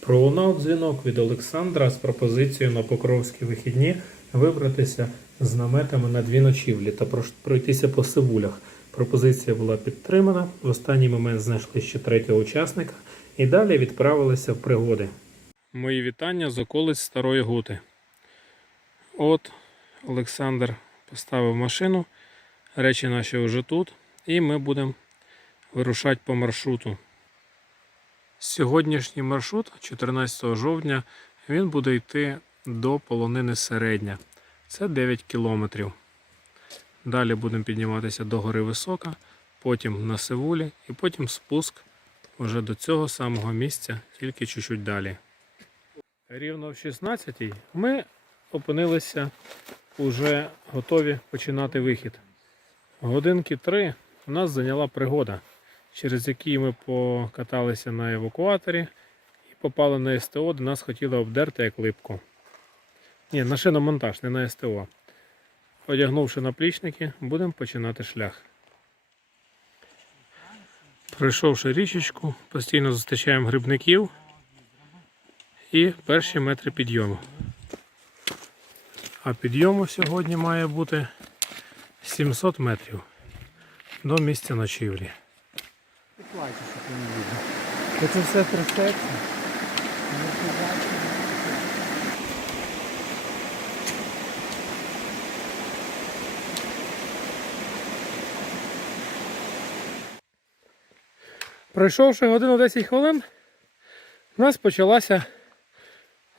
Пролунав дзвінок від Олександра з пропозицією на Покровські вихідні вибратися з наметами на дві ночівлі та пройтися по Сивулях. Пропозиція була підтримана. В останній момент знайшли ще третього учасника і далі відправилися в пригоди. Мої вітання з околиць Старої Гути. От Олександр поставив машину, речі наші вже тут, і ми будемо вирушати по маршруту. Сьогоднішній маршрут, 14 жовтня, він буде йти до полонини середня. Це 9 кілометрів. Далі будемо підніматися до гори Висока, потім на Сивулі і потім спуск вже до цього самого місця, тільки чуть-чуть далі. Рівно в 16-й ми опинилися уже готові починати вихід. Годинки три у нас зайняла пригода, через які ми покаталися на евакуаторі і попали на СТО, де нас хотіли обдерти як липку. Ні, на шиномонтаж, не на СТО. Одягнувши наплічники, будемо починати шлях. Пройшовши річечку, постійно зустрічаємо грибників і перші метри підйому. А підйому сьогодні має бути 700 метрів до місця ночівлі. Плачу, щоб не видно. Це все трясеться. Пройшовши годину 10 хвилин, у нас почалася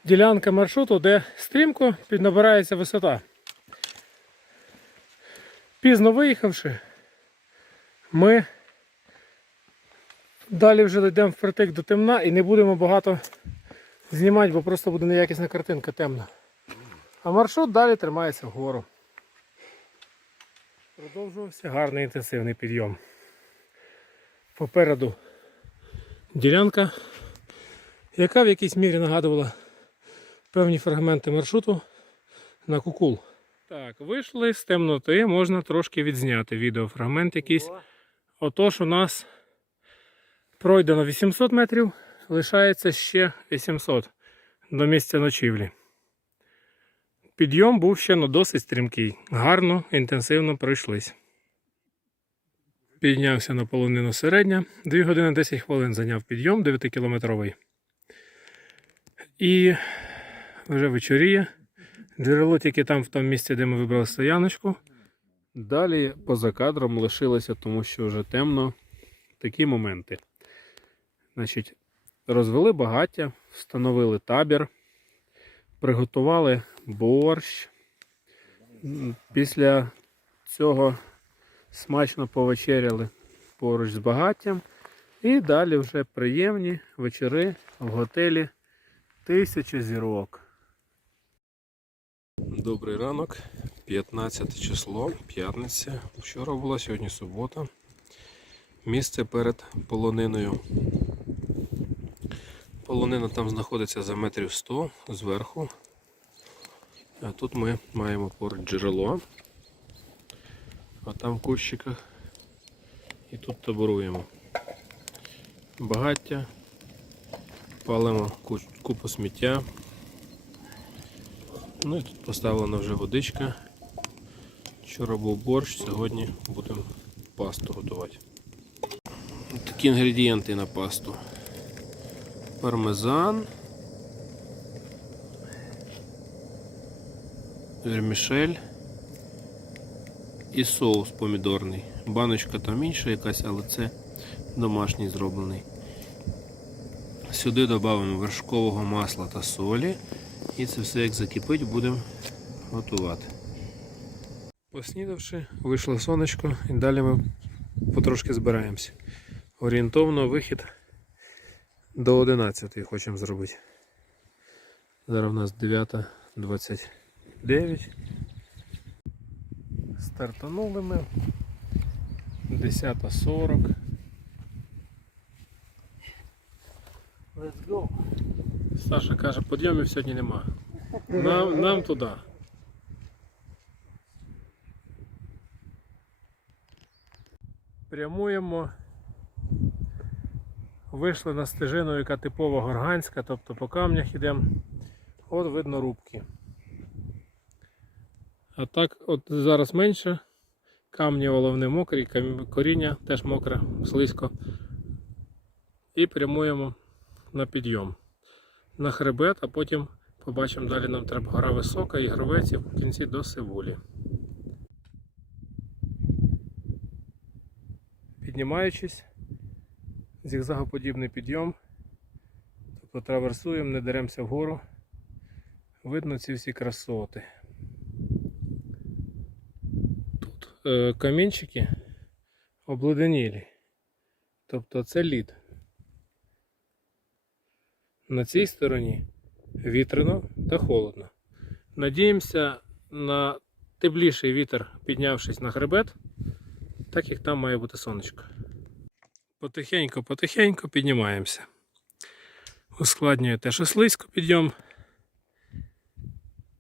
ділянка маршруту, де стрімко піднабирається висота. Пізно виїхавши, ми далі вже йдемо впритик до темна і не будемо багато знімати, бо просто буде неякісна картинка темна. А маршрут далі тримається вгору. Продовжувався гарний інтенсивний підйом. Попереду ділянка, яка в якійсь мірі нагадувала певні фрагменти маршруту на кукул. Так, вийшли з темноти, можна трошки відзняти відеофрагмент якийсь. Отож, у нас пройдено 800 метрів, лишається ще 800 до місця ночівлі. Підйом був ще ну, досить стрімкий. Гарно, інтенсивно пройшлись. Піднявся на полонину середня. 2 години 10 хвилин зайняв підйом 9-кілометровий. І вже вечоріє. Джерело тільки там, в тому місці, де ми вибрали стояночку. Далі поза кадром лишилося, тому що вже темно. Такі моменти. Значить, розвели багаття, встановили табір, приготували борщ. Після цього смачно повечеряли поруч з багаттям. І далі вже приємні вечори в готелі Тисяча зірок. Добрий ранок, 15 число, п'ятниця. Вчора була, сьогодні субота. Місце перед полониною. Полонина там знаходиться за метрів 100 зверху. А тут ми маємо поруч джерело. А там в кущиках. І тут таборуємо. Багаття. Палимо купу сміття. Ну і тут поставлена вже водичка. Вчора був борщ, сьогодні будемо пасту готувати. Такі інгредієнти на пасту. Пармезан. Вермішель і соус помідорний. Баночка там інша якась, але це домашній зроблений. Сюди додамо вершкового масла та солі. І це все як закипить, будемо готувати. Поснідавши, вийшло сонечко і далі ми потрошки збираємося. Орієнтовно вихід до 11 хочемо зробити. Зараз у нас 9.29. Стартанули ми. 10.40. Let's go. Саша каже, підйомів сьогодні нема. Нам, нам туди. Прямуємо Вийшли на стежину, яка типова горганська, тобто по камнях йдемо. От видно рубки. А так, от зараз менше. Камні головне мокрі, коріння теж мокре, слизько. І прямуємо на підйом. На хребет, а потім побачимо далі нам треба гора висока і гровець і в кінці до Сивулі. Піднімаючись, зігзагоподібний підйом. Тобто траверсуємо, не деремося вгору. Видно ці всі красоти. Тут е, камінчики обледенілі. Тобто це лід. На цій стороні вітряно та холодно. Надіємося на тепліший вітер, піднявшись на хребет, так як там має бути сонечко. Потихеньку, потихеньку піднімаємося. Ускладнює те, що слизько підйом.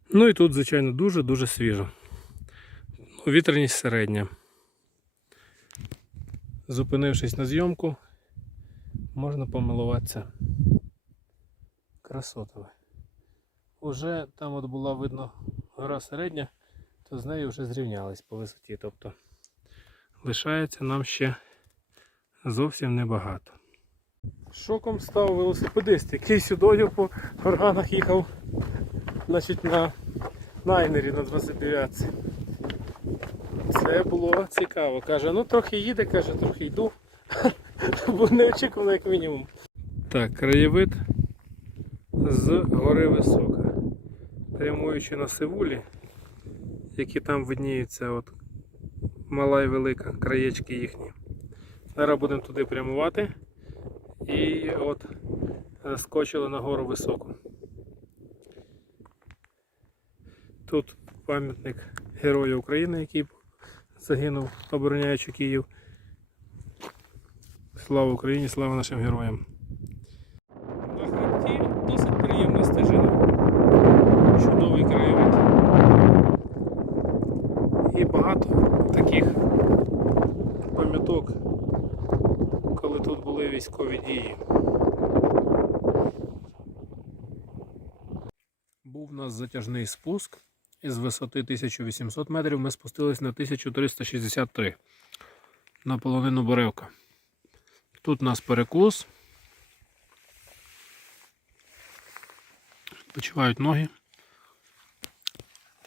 Ну і тут, звичайно, дуже-дуже свіжо. Ну, Вітряність середня. Зупинившись на зйомку, можна помилуватися красотами. Уже там от була видно гора середня, то з нею вже зрівнялись по висоті. Тобто лишається нам ще зовсім небагато. Шоком став велосипедист, який сюди по горганах їхав значить, на найнері на 29. Це було цікаво. Каже, ну трохи їде, каже, трохи йду. Бо неочікувано, як мінімум. Так, краєвид з гори висока. Прямуючи на Сивулі, які там видніються от мала і велика, краєчки їхні. Зараз будемо туди прямувати і от е, скочили на гору високу. Тут пам'ятник Героя України, який загинув, обороняючи Київ. Слава Україні, слава нашим героям. На хребті досить приємна стежина. Чудовий краєвид. І багато таких пам'яток, коли тут були військові дії. Був у нас затяжний спуск. Із висоти 1800 метрів ми спустились на 1363 на половину Боревка. Тут у нас перекус. Почувають ноги.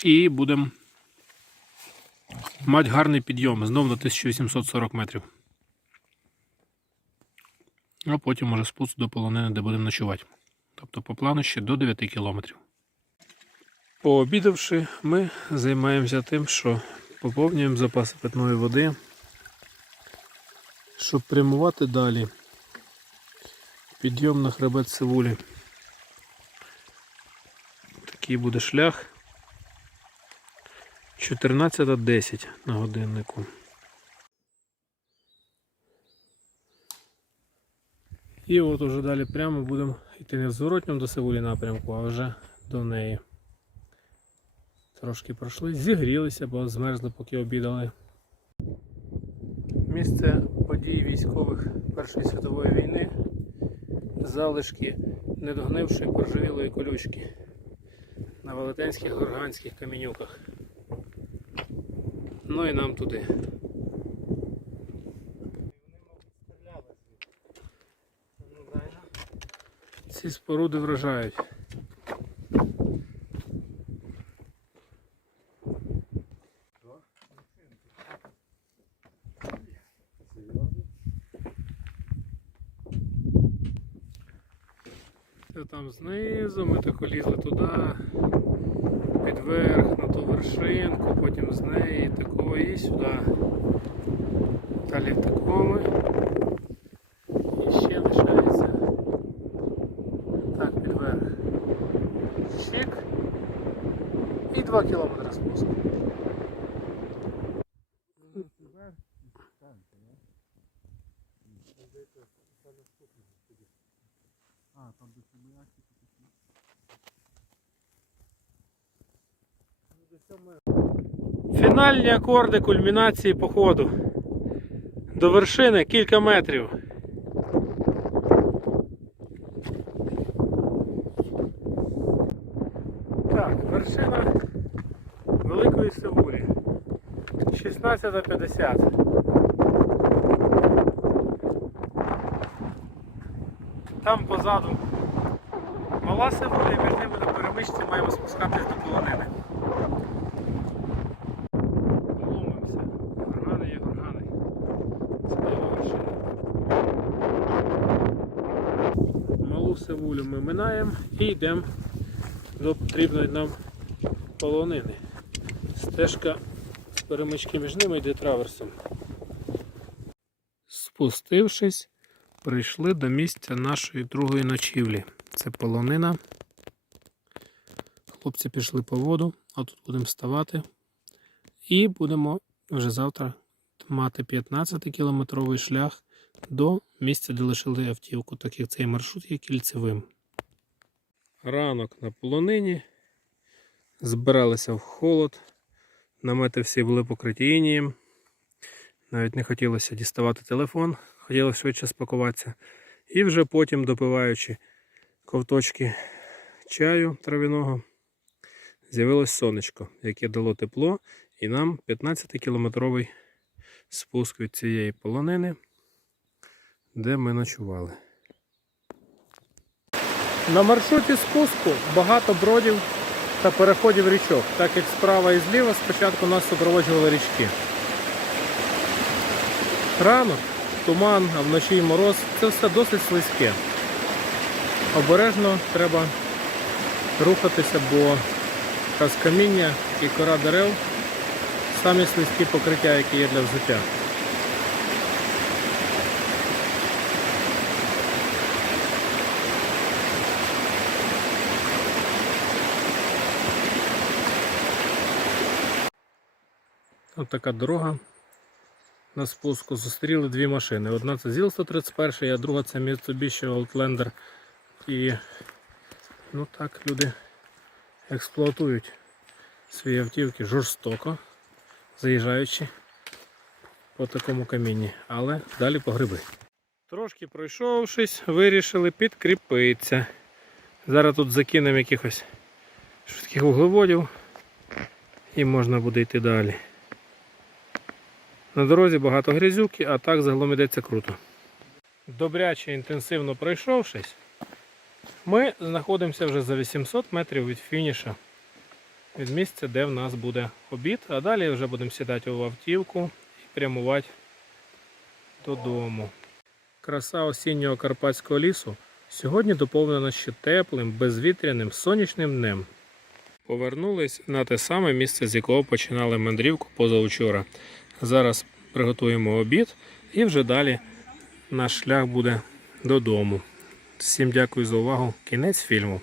І будемо мати гарний підйом знов на 1840 метрів. А потім може спуск до полонини, де будемо ночувати. Тобто по плану ще до 9 кілометрів. Пообідавши, ми займаємося тим, що поповнюємо запаси питної води, щоб прямувати далі. Підйом на хребет Сивулі. Такий буде шлях. 14.10 на годиннику. І от уже далі прямо будемо йти не в зворотньому до Сивулі напрямку, а вже до неї. Трошки пройшли, зігрілися, бо змерзли, поки обідали. Місце подій військових Першої світової війни. Залишки недогнившої поржавілої колючки на велетенських горганських камінюках. Ну і нам туди. Ці споруди вражають. Це там знизу, ми так лізли туди, під верх, на ту вершинку, потім з неї, такого і сюди. Далі в такому. І ще лишається. Так, під верх. Чик. І 2 кілометри спуску. Фінальні акорди кульмінації походу. До вершини кілька метрів. Так, вершина Великої Сеулі. 16.50. Там позаду мала Сеуля і між ними на перемичці маємо спускатися до полонини. Севулю ми минаємо і йдемо до потрібної нам полонини. Стежка з перемички між ними йде траверсом. Спустившись, прийшли до місця нашої другої ночівлі. Це полонина. Хлопці пішли по воду, а тут будемо вставати. І будемо вже завтра мати 15-кілометровий шлях до місця, де лишили автівку, так як цей маршрут є кільцевим. Ранок на полонині. Збиралися в холод. Намети всі були покриті інієм. Навіть не хотілося діставати телефон, хотілося швидше спакуватися. І вже потім, допиваючи ковточки чаю травяного, з'явилось сонечко, яке дало тепло, і нам 15-кілометровий спуск від цієї полонини, де ми ночували. На маршруті спуску багато бродів та переходів річок, так як справа і зліва спочатку нас супроводжували річки. Ранок, туман, а вночі й мороз це все досить слизьке. Обережно треба рухатися, бо якраз і кора дерев самі слизькі покриття, які є для взуття. Ось така дорога. На спуску зустріли дві машини. Одна це ЗІЛ-131, а друга це Mitsubishi Outlander. І ну так люди експлуатують свої автівки жорстоко, заїжджаючи по такому камінні, але далі по гриби. Трошки пройшовшись, вирішили підкріпитися. Зараз тут закинемо якихось швидких вуглеводів і можна буде йти далі. На дорозі багато грязюки, а так загалом йдеться круто. Добряче інтенсивно пройшовшись, ми знаходимося вже за 800 метрів від фініша, від місця, де в нас буде обід, а далі вже будемо сідати в автівку і прямувати додому. Краса осіннього карпатського лісу сьогодні доповнена ще теплим, безвітряним сонячним днем. Повернулись на те саме місце, з якого починали мандрівку позавчора. Зараз приготуємо обід і вже далі наш шлях буде додому. Всім дякую за увагу. Кінець фільму.